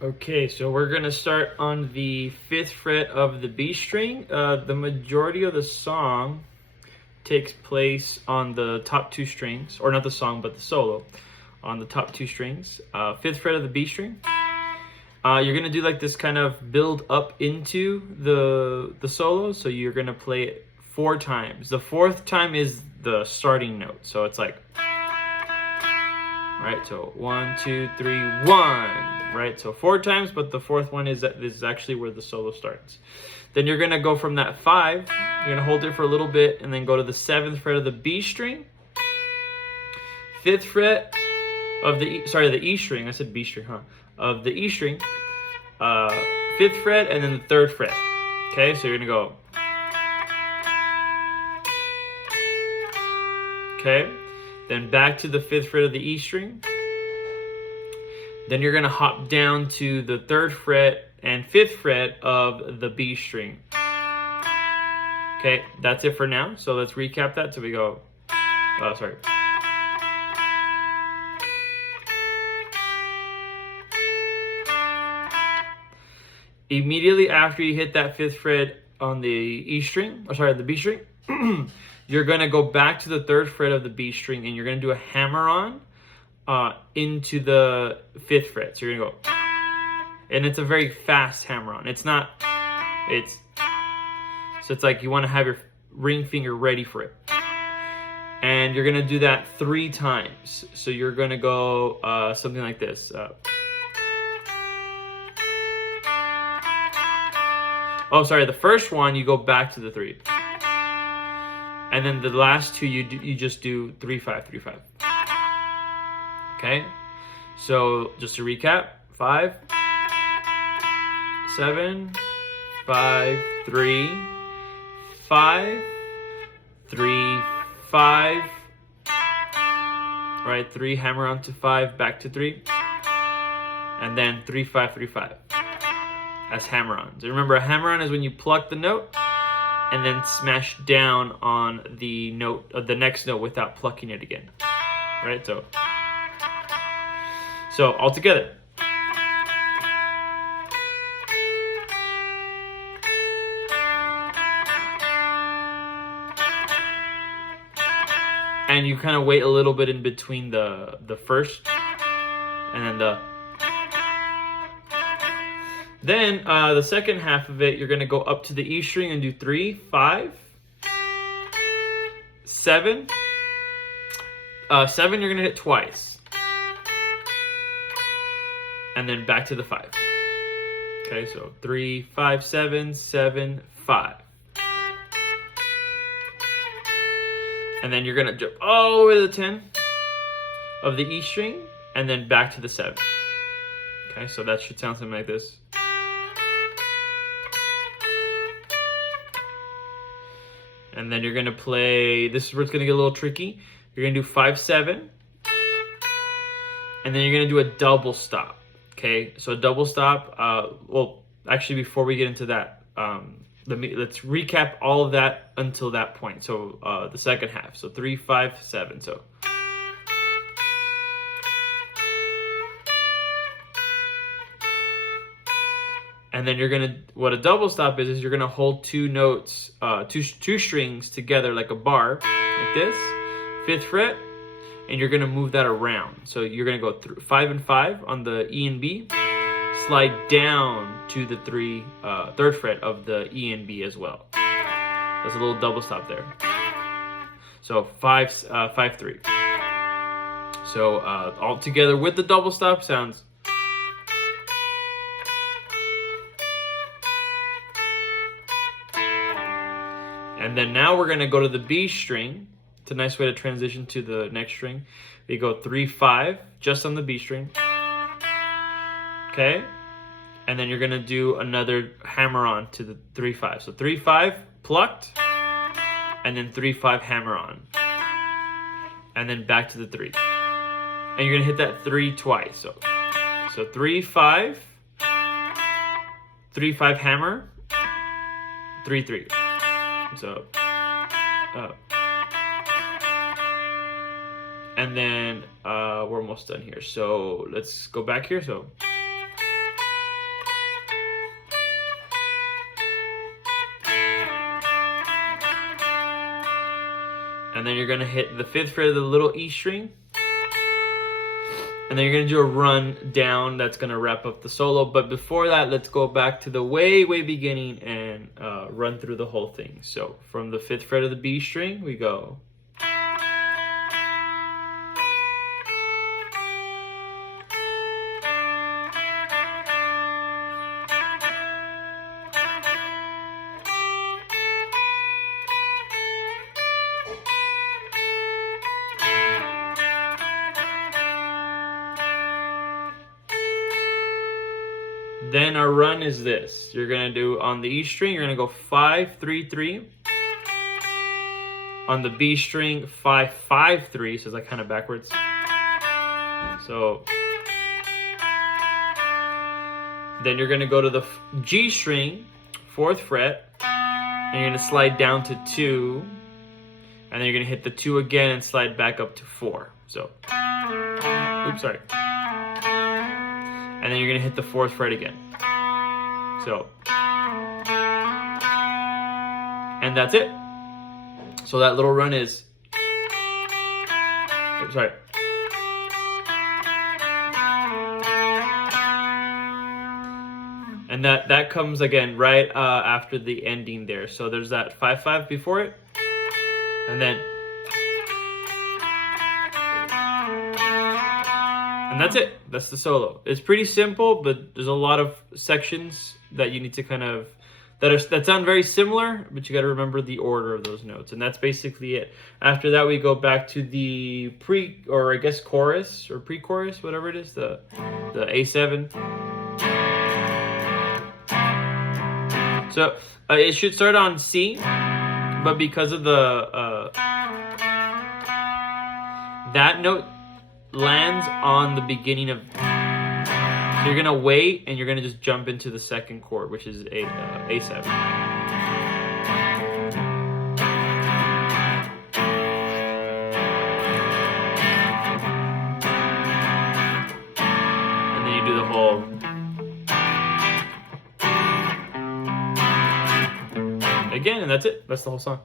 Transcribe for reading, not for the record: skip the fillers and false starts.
Okay, so we're gonna start on the 5th fret of the B string. The majority of the song takes place on the top two strings, or not the song, but the solo on the top two strings. 5th fret of the B string. You're gonna do like this kind of build up into the solo, so you're gonna play it 4 times. The 4th time is the starting note, so it's like, right? So 1, 2, 3, 1, right? So 4 times, but the 4th one is actually where the solo starts. Then you're gonna go from that 5. You're gonna hold it for a little bit, and then go to the 7th fret of the B string, 5th fret of the E string. I said B string, huh? Of the E string, 5th fret, and then the 3rd fret. Okay, so you're gonna go. Okay, then back to the 5th fret of the E string. Then you're gonna hop down to the 3rd fret and 5th fret of the B string. Okay, that's it for now. So let's recap that. So we go, sorry. Immediately after you hit that 5th fret on the E string, the B string, you're gonna go back to the 3rd fret of the B string, and you're gonna do a hammer-on into the 5th fret. So you're gonna go, and it's a very fast hammer-on. So it's like you want to have your ring finger ready for it. And you're gonna do that 3 times. So you're gonna go something like this. The first one you go back to the 3, and then the last 2 you just do 3 5 3 5. Okay, so just to recap: 5 7 5 3 5 3 5. Right, 3 hammer on to 5, back to 3, and then 3 5 3 5. As hammer-ons. Remember, a hammer-on is when you pluck the note and then smash down on the note of the next note without plucking it again. Right? So all together. And you kind of wait a little bit in between the first and then the. Then the second half of it, you're going to go up to the E string and do 3 5 7. 7 you're going to hit twice, and then back to the 5. Okay, so 3 5 7 7 5, and then you're going to jump all the way to the 10 of the E string, and then back to the 7. Okay, so that should sound something like this. And then you're gonna play, this is where it's gonna get a little tricky. You're gonna do 5 7, and then you're gonna do a double stop. Okay, so a double stop. Well, actually, before we get into that, let's recap all of that until that point. So the second half. So 3 5 7. So. And then you're gonna, what a double stop is you're gonna hold 2 notes, two strings together like a bar, like this, 5th fret, and you're gonna move that around. So you're gonna go 5 and 5 on the E and B, slide down to the 3rd fret of the E and B as well. There's a little double stop there. So 5 3. So all together with the double stop sounds. And then now we're going to go to the B string. It's a nice way to transition to the next string. We go 3 5 just on the B string. Okay? And then you're going to do another hammer on to the 3 5. So 3 5 plucked, and then 3 5 hammer on. And then back to the 3. And you're going to hit that 3 twice. So 3 5 3 5 hammer, 3 3. So, and then we're almost done here. So let's go back here. So And then you're gonna hit the 5th fret of the little E string. And then you're gonna do a run down that's gonna wrap up the solo. But before that, let's go back to the way beginning and run through the whole thing. So from the 5th fret of the B string, we go. Then our run is this. You're gonna do on the E string, you're gonna go 5, 3, 3. On the B string, 5, 5, 3. So it's like kind of backwards. So then you're gonna go to the G string, 4th fret, and you're gonna slide down to 2, and then you're gonna hit the 2 again and slide back up to 4. So, oops, sorry. And then you're gonna hit the 4th fret again. So, and that's it. So that little run is, oops, sorry. And that comes again right after the ending there. So there's that 5, 5 before it, and then. And that's it. That's the solo. It's pretty simple, but there's a lot of sections that you need to kind of that sound very similar, but you got to remember the order of those notes. And that's basically it. After that, we go back to the chorus or pre-chorus, whatever it is, the A7. So it should start on C, but because of the that note lands on the beginning of, so you're gonna wait and you're gonna just jump into the 2nd chord, which is A7. And then you do the whole. Again, and that's it. That's the whole song.